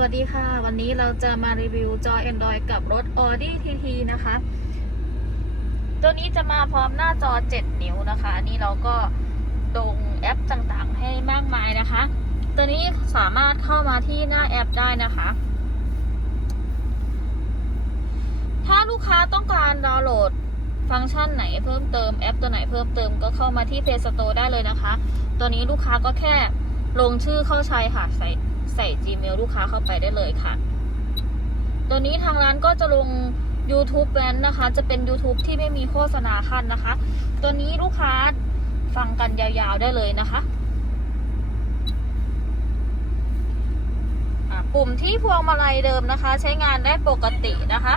วัสดีค่ะ วันนี้เราจะมารีวิวจอ Android กับรถ Audi TT นะคะ ตัวนี้จะมาพร้อมหน้าจอ 7 นิ้วนะคะ นี่เราก็ลงแอปต่างๆ ให้มากมายนะคะ ตัวนี้สามารถเข้ามาที่หน้าแอปได้นะคะ ถ้าลูกค้าต้องการดาวน์โหลดฟังก์ชันไหนเพิ่มเติมแอปตัวไหนเพิ่มเติมก็เข้ามาที่ Play Store ได้เลยนะคะ ตัวนี้ลูกค้าก็แค่ลงชื่อเข้าใช้ค่ะใส่ ใส่ Gmail ลูกค้าเข้าไปได้เลยค่ะ ตัวนี้ทางร้านก็จะลง YouTube แวนนะคะ จะเป็น YouTube ที่ไม่มีโฆษณาขั้นนะคะ ตัวนี้ลูกค้าฟังกันยาวๆได้เลยนะคะปุ่มที่พวงมาลัยเดิมนะคะ ใช้งานได้ปกตินะคะ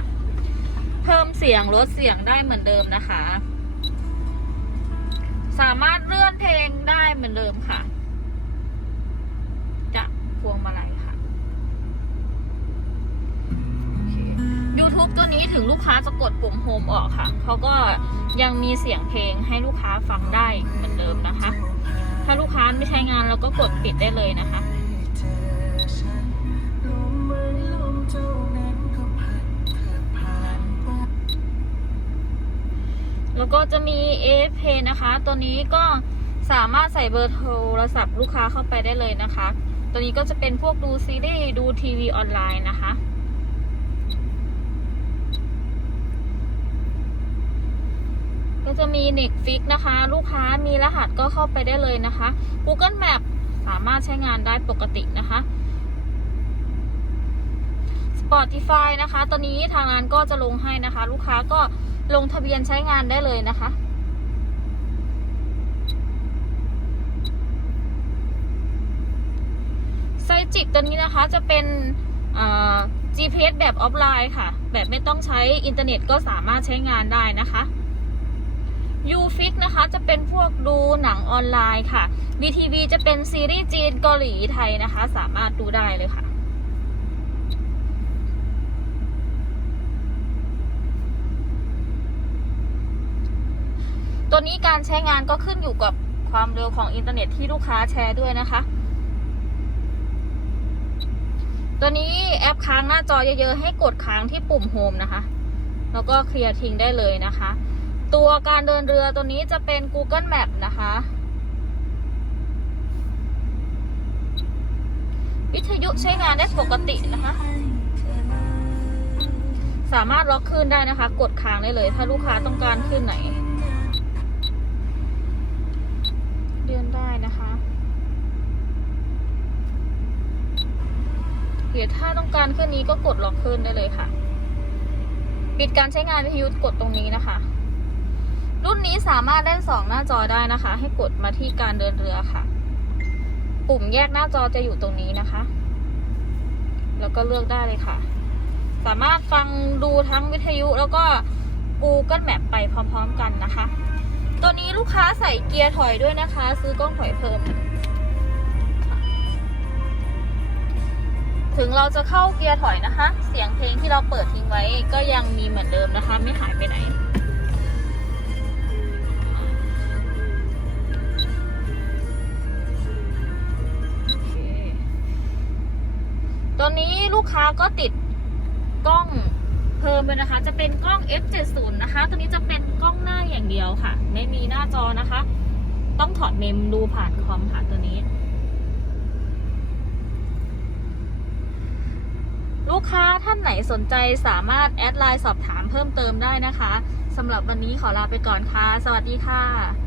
เพิ่มเสียงลดเสียงได้เหมือนเดิมนะคะ สามารถเลือนเพลงได้เหมือนเดิมค่ะ จะพวงมาลัยค่ะ โอเค YouTube ตัวนี้ถึงลูกค้าจะกดปุ่มโฮมออกค่ะ เขาก็ยังมีเสียงเพลงให้ลูกค้าฟังได้เหมือนเดิมนะคะ ถ้าลูกค้าไม่ใช้งานเราก็กดปิดได้เลยนะคะแล้วก็จะมี AF Pay นะคะ ตัวนี้ก็สามารถใส่เบอร์โทรศัพท์ลูกค้าเข้าไปได้เลยนะคะ ตัวนี้ก็จะเป็นพวกดูซีรีส์ ดูทีวีออนไลน์นะคะ จะมี Netflix นะคะ ลูกค้ามีรหัสก็เข้าไปได้เลยนะคะ Google Map สามารถใช้งานได้ปกตินะคะ Spotify นะคะตัวนี้ทางร้านก็จะลงให้นะคะ ลูกค้าก็ลงทะเบียนใช้งานได้เลยนะคะไซจิกตัวนี้นะคะจะเป็น GPS แบบออฟไลน์ค่ะ แบบไม่ต้องใช้อินเทอร์เน็ตก็สามารถใช้งานได้นะคะ UFix นะคะจะเป็นพวกดูหนังออนไลน์ค่ะ VTV จะเป็นซีรีส์จีนเกาหลีไทยนะคะ สามารถดูได้เลยค่ะตัวนี้การใช้งานก็ขึ้นอยู่กับความเร็วของอินเทอร์เน็ตที่ลูกค้าแชร์ด้วยนะคะ ตัวนี้แอปค้างหน้าจอเยอะๆ ให้กดค้างที่ปุ่มโฮมนะคะ แล้วก็เคลียร์ทิ้งได้เลยนะคะ ตัวการเดินเรือตัวนี้จะเป็น Google Map นะคะ วิทยุใช้งานได้ปกตินะคะ สามารถล็อกขึ้นได้นะคะ กดค้างได้เลย ถ้าลูกค้าต้องการขึ้นไหนเลื่อนได้นะคะเดี๋ยวถ้าต้องการขึ้นนี้ก็กดล็อกขึ้นได้เลยค่ะ ปิดการใช้งานวิทยุกดตรงนี้นะคะ รุ่นนี้สามารถเล่นสองหน้าจอได้นะคะ ให้กดมาที่การเดินเรือค่ะ ปุ่มแยกหน้าจอจะอยู่ตรงนี้นะคะ แล้วก็เลือกได้เลยค่ะ สามารถฟังดูทั้งวิทยุแล้วก็ Google Map ไปพร้อมๆกันนะคะ ตัวนี้ลูกค้าใส่เกียร์ถอยด้วยนะคะ ซื้อกล้องถอยเพิ่ม ถึงเราจะเข้าเกียร์ถอยนะคะ เสียงเพลงที่เราเปิดทิ้งไว้ก็ยังมีเหมือนเดิมนะคะ ไม่หายไปไหน ตัวนี้ลูกค้าก็ติดกล้องเพิ่มเลยนะคะ จะเป็นกล้อง f70 นะคะ ตัวนี้จะเป็นกล้องหน้าอย่างเดียวค่ะ ไม่มีหน้าจอนะคะ ต้องถอดเมมดูผ่านคอมค่ะตัวนี้ ลูกค้าท่านไหนสนใจสามารถแอดไลน์สอบถามเพิ่มเติมได้นะคะสำหรับวันนี้ขอลาไปก่อนค่ะ สวัสดีค่ะ